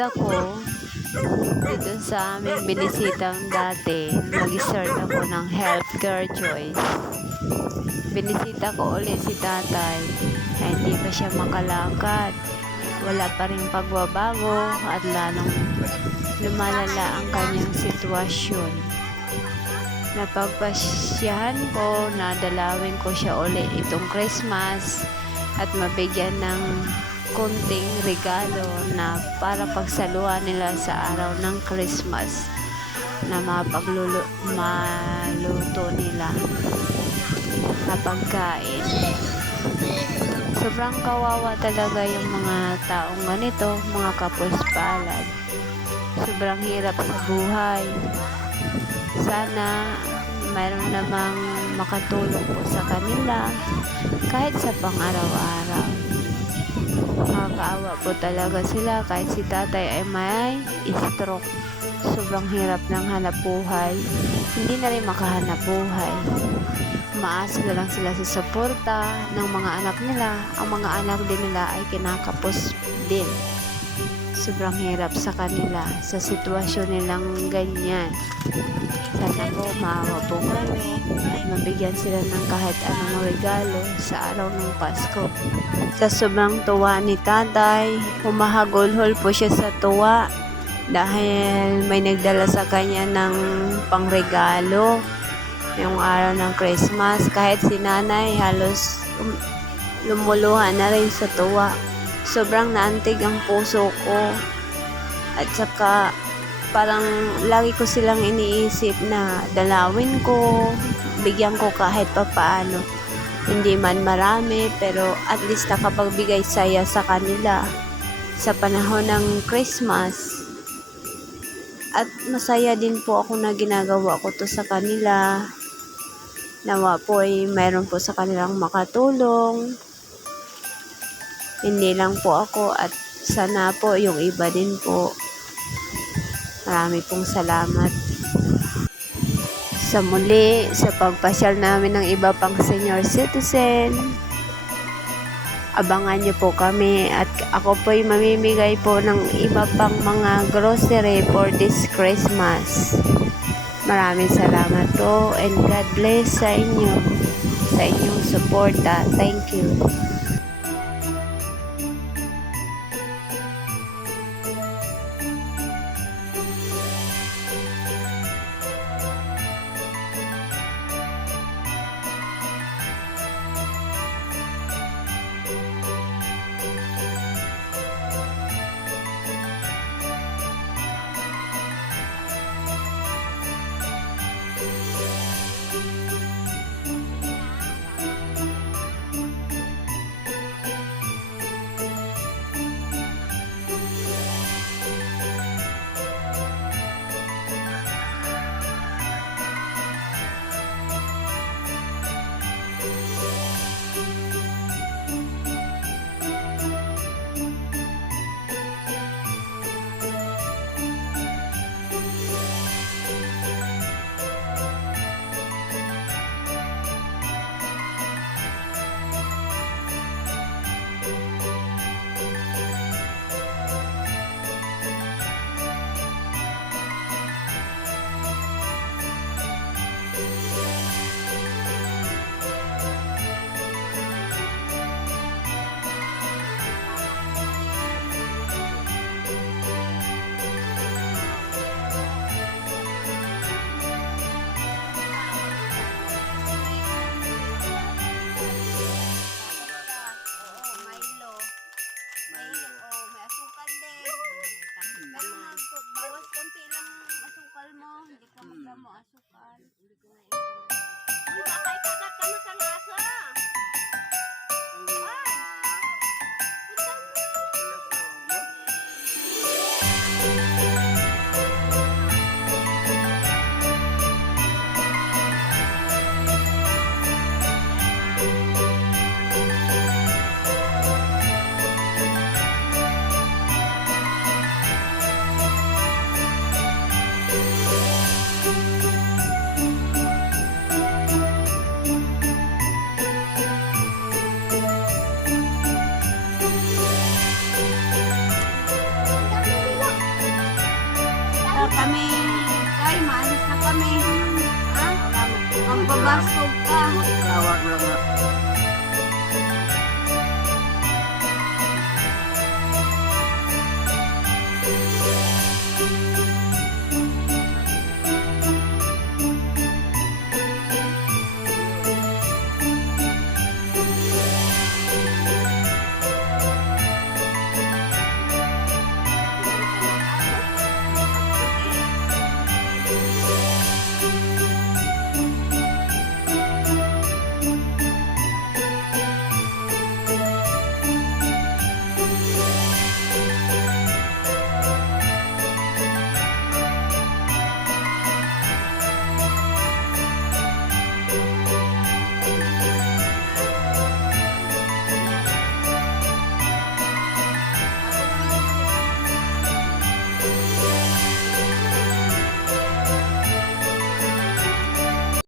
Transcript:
bisita ko, dito sa aming binisitang dati, mag-start ako ng healthcare choice. Binisita ko ulit si tatay na hindi pa siya makalakad. Wala pa rin pagbabago at lalong lumalala ang kanyang sitwasyon. Napagpasyahan ko na dalawin ko siya ulit itong Christmas at mabigyan ng konting regalo na para pagsaluhan nila sa araw ng Christmas na maluto nila na pagkain. Sobrang kawawa talaga yung mga taong ganito, mga kapos-palad. Sobrang hirap sa buhay. Sana mayroon namang makatulong po sa kanila kahit sa pang-araw-araw. Nakakaawa po talaga sila kahit si tatay ay may stroke. Sobrang hirap ng hanap buhay. Hindi na rin makahanap buhay. Umaasa na lang sila sa suporta ng mga anak nila. Ang mga anak din nila ay kinakapos din. Sobrang hirap sa kanila sa sitwasyon nilang ganyan. Sana po maawa po kayo at mabigyan sila ng kahit anong regalo sa araw ng Pasko. Sa sobrang tuwa ni tatay, humahagulhol po siya sa tuwa dahil may nagdala sa kanya ng pangregalo yung araw ng Christmas. Kahit si nanay halos lumuluha na rin sa tuwa. Sobrang naantig ang puso ko at saka parang lagi ko silang iniisip na dalawin ko, bigyan ko kahit papaano. Hindi man marami pero at least nakapagbigay saya sa kanila sa panahon ng Christmas. At masaya din po ako na ginagawa ko to sa kanila. Nawa po ay mayroon po sa kanilang makatulong. Hindi lang po ako at sana po yung iba din po. Marami pong salamat. Sa muli, sa pagpasyal namin ng iba pang senior citizen, abangan niyo po kami at ako po'y mamimigay po ng iba pang mga grocery for this Christmas. Maraming salamat po and God bless sa inyo, sa inyong suporta. Thank you. kami, kay maalis na kami. Ha? Magpabasog ka. Tawag lang na.